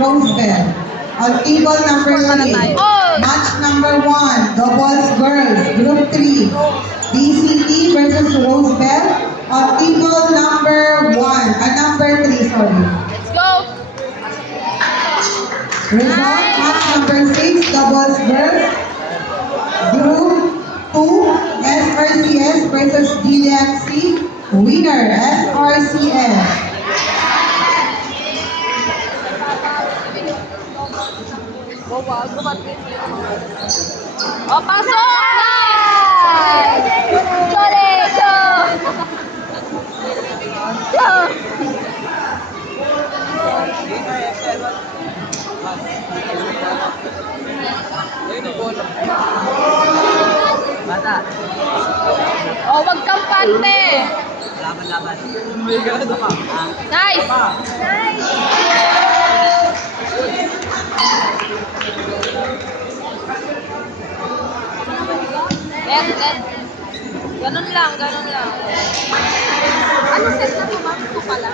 Rosebell. On table number 3, match number 1, doubles girls, group 3. BCT versus Rosebell. On table number 1, number 3, sorry. Let's go! Result, match number 6, doubles girls, group 2, SRCS versus DLMC. Winner, SRCS. O, pasok! Chole, go! Go! Bata. O, wag kang pante! Laban-laban. Nice! Let. Ganun lang, ganun lang. Ano set na to, ma'am? Ito pala.